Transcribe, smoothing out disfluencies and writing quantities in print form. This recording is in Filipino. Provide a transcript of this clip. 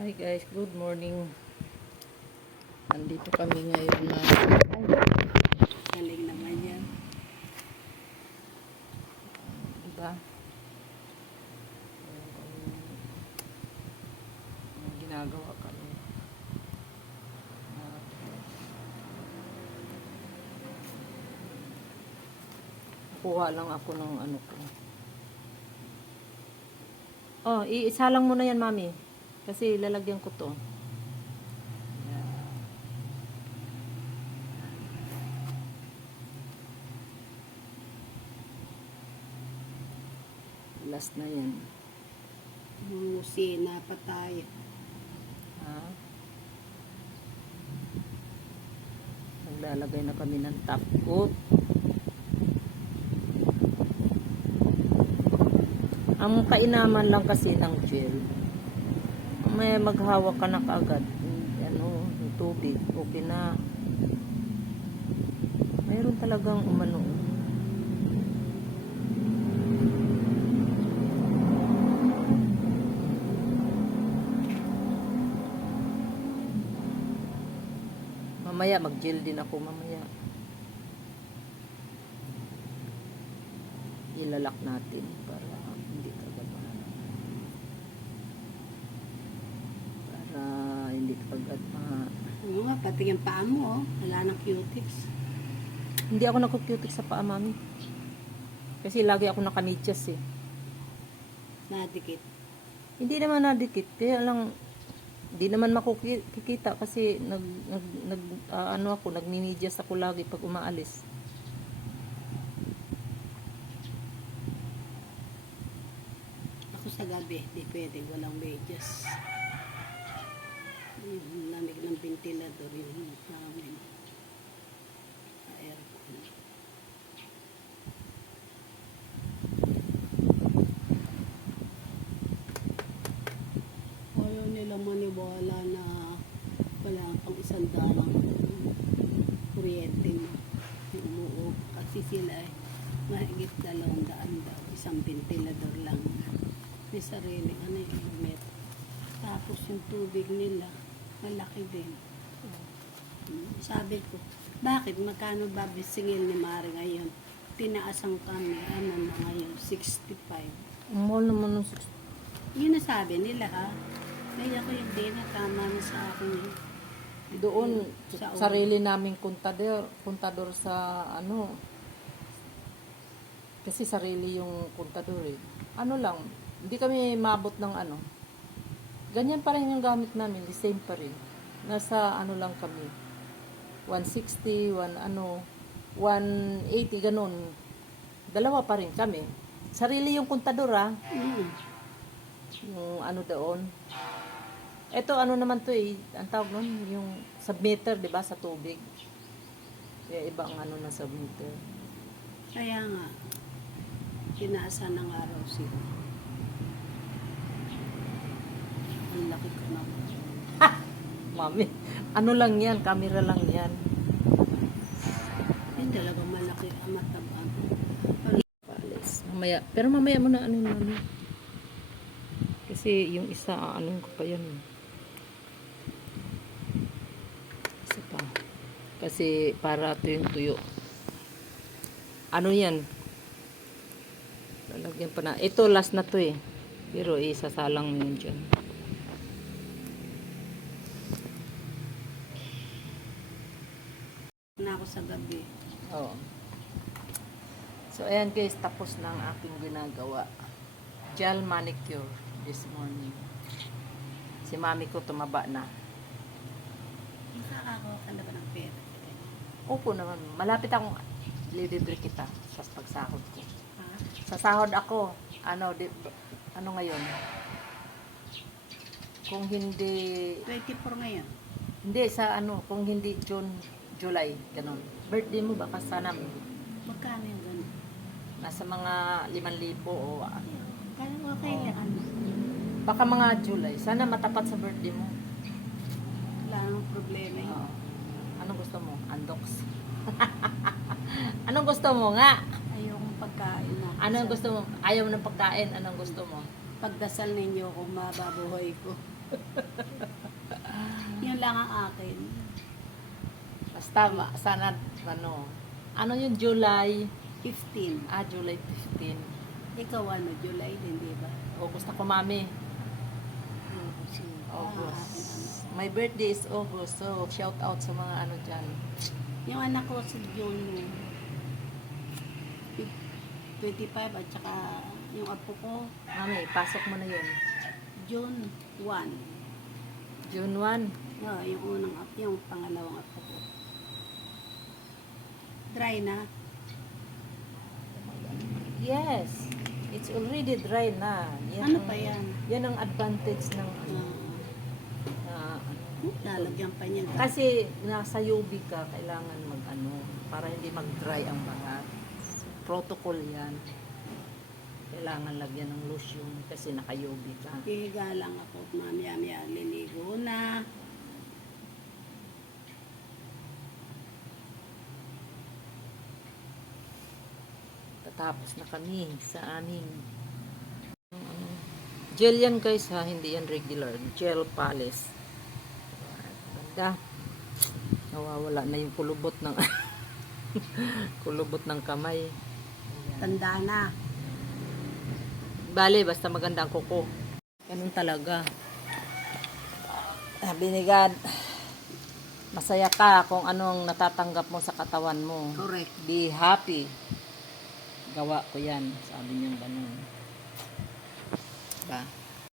Hi guys, good morning. Nandito kami ngayon na Galing naman yan. diba? May ginagawa kami. Uh, Kuha lang ako ng ano ko. Oh, iisa lang muna yan, mami. Kasi lalagyan ko to. Last na yan. Musi na patay. Ha? Naglalagay na kami ng top coat. Ang kainaman lang kasi ng gel, may maghawak ka na kaagad. Ano, yung tubig, okay na. Mayroon talagang umano. Mamaya, mag-gel din ako mamaya. Ilalak natin para hindi kagad hindi kagad Oo nga, pati yung paa mo, oh. Wala ng cutics. Hindi ako nagkukutik sa paa, mami. Kasi lagi ako nakamidyas eh. Nadikit. Hindi naman nadikit. Kaya lang, hindi naman makikita kasi nagmimidyas ako lagi pag umaalis. Ako sa gabi, di pwede, walang medyas. Yung lamig ng ventilador, yung namin. Sa aircon. Ayaw nilang maniwala na wala pang isang dalang kuryente na umuo. Kasi sila ay mahigit 200 daw. Isang ventilador lang. May sarili, unit. Tapos yung tubig nila, malaki din. Sabi ko, bakit? Magkano ba singil ni Mari ngayon? Tinaasan kami, na ngayon, 65. Mahal naman ng Yun na sabi nila ha. Kaya ko yung din, tama na sa akin eh. doon, Sa sarili naming kontador sa ano. Kasi sarili yung kontador eh. Ano lang, hindi kami mabot ng ano. Ganyan pa rin yung gamit namin, the same pa rin. Nasa ano lang kami. 160, 180, ganun. Dalawa pa rin kami. Sarili yung kontador ah. Yung ano doon. Ito ano naman to eh, ang tawag nun, yung submeter, 'di ba, sa tubig. Kaya ibang ano na submeter. Kaya nga, tinaasan ng araw sila. Ang laki ko na. Mami, ano lang 'yan, camera lang 'yan. Yung talagang malaki ang matabang. Palis. Mamaya, pero mamaya mo na ano mami. Kasi yung isa, ano ko pa 'yan. Isa pa. Kasi para ito yung tuyo. Ano 'yan? Lalagyan pa na. Ito last na to eh. Pero isasalang mo yun dyan. Na ako sa gabi. Oo. So, ayan guys, tapos na ang aking ginagawa. Gel manicure this morning. Si mami ko tumaba na. Nakakakuha ka na ba ng pera? Opo naman. Malapit akong libre kita sa pagsahod ko. Ha? Sa sahod ako, ano ngayon? Kung hindi, 24 ngayon. hindi sa ano, kung hindi June, July, ganun. Birthday mo baka sana Magkano yung gano'n? nasa mga 5,000 o Kala ko kailangan. baka mga July. Sana matapat sa birthday mo. Wala nang problema yun. Oo. Anong gusto mo? Andox. Anong gusto mo nga? Ayokong pagkain na. Anong gusto mo? Ayaw mo ng pagkain. Anong gusto mo? Pagdasal ninyo kung mababuhay ko. Yun lang ang akin. Basta, sana, ano yung July? 15. July 15. Ikaw ano, July din, di ba? August ako, mami. August. My birthday is August, so shout out sa mga ano dyan. Yung anak ko sa June 25 at saka yung apo ko Mami, pasok mo na yun. June 1. June 1. No, yung unang apo, yung pangalawang apo ko. Dry na. Yes. It's already dry na. Ano pa yan? Yan ang advantage ng Lalagyan pa niya. kasi nasa UV ka, kailangan para hindi mag-dry ang balat. Protocol yan. Kailangan lagyan ng lotion kasi naka-UV ka. Hihiga lang ako at mamaya-maya liligo na. Tatapos na kami sa aming gel yan guys ha, hindi yan regular. Gel polish. Ganda. Nawawala na yung kulubot ng kulubot ng kamay. Tanda na. Bale, basta maganda ang kuko. Ganun talaga. Sabi ni God, masaya ka kung anong natatanggap mo sa katawan mo. Correct. Be happy. Gawa ko yan. Sabi niya ganun. Diba?